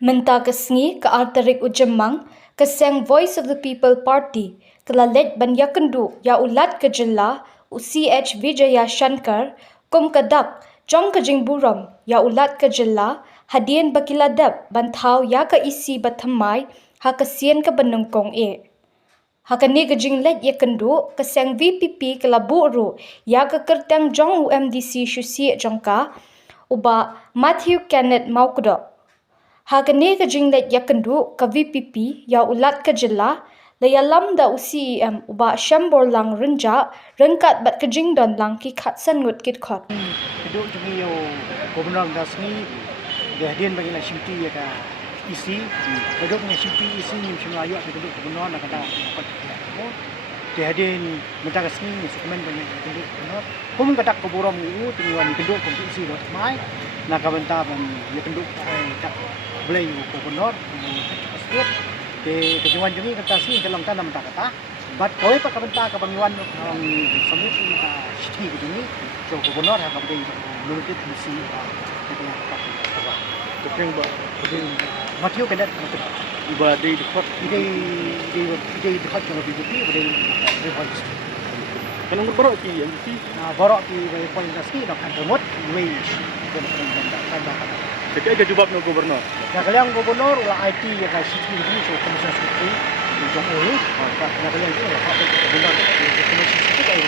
Menta kesngi ke Arterik Ujemang, keseng Voice of the People Party, kelalet ban yakendu ya ulat kejela UCH Vijaya Shankar, kum kadak, jong kejing buram ya ulat kejela, hadien bakiladap bantau ya ke isi batamai, ha kesien ke benengkong e. Hakani kejing let yakendu, keseng VPP kelabu ru, ya ke kertang jong UMDC syusi jongka, uba Matthew Kenneth Maukdo. Hakani kejinglet yakendu ka VPP ya ulat kejela layalam da UCEM uba syambor lang renja rengkat bat kejing don lang ki khatsan ngut kit khot. Keduk jungi yo gubernur dasni dehdian bagi na simti ya ka isi keduk na simti isi nim simlayu ke keduk gubernur na kada dapat dehdian menta kasni sukumen bagi keduk gubernur kum kadak kuburam u tingiwan keduk kum isi dos mai na kabenta ban ya keduk tak boleh gubernur state ke kejuan jungi kata si dalam tanam tak kata bat koi pa kabenta ka bangiwan ang samit ka city jungi so gubernur ha kabenta menurut misi kaya apa tukeng ba Matthew Kenneth iba di dekat di dekat dengan BJP pada revolt kanang borok ki MDC borok ki dari poin industri nak remote wage dan jadi ada jawab no gubernur ya kalian gubernur ulah IT ya ka city ini so komisioner secretary jong ulu ya kalian itu lah gubernur komisioner secretary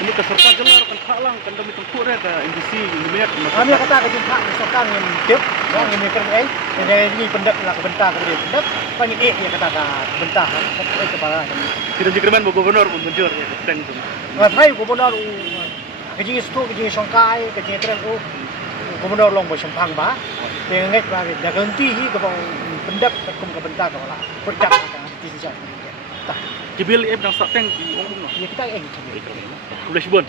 ini keserta gelar kan halang kan demi tempur ya ka MDC lumayan kami kata ke jumpa misalkan yang tip yang ini kan jadi ini pendak lah kebentar kemudian pendak pani ya kata ka bentar kepala tidak dikremen bu gubernur pun menjur ya ten tu hai gubernur kejing stu kejing songkai kejing tren gubernur long bo sempang ba penget ba dah ganti hi ke pendak kum ke bentar kepala pendak di sisa Kibil nang sa teng di ya kita boleh sibon.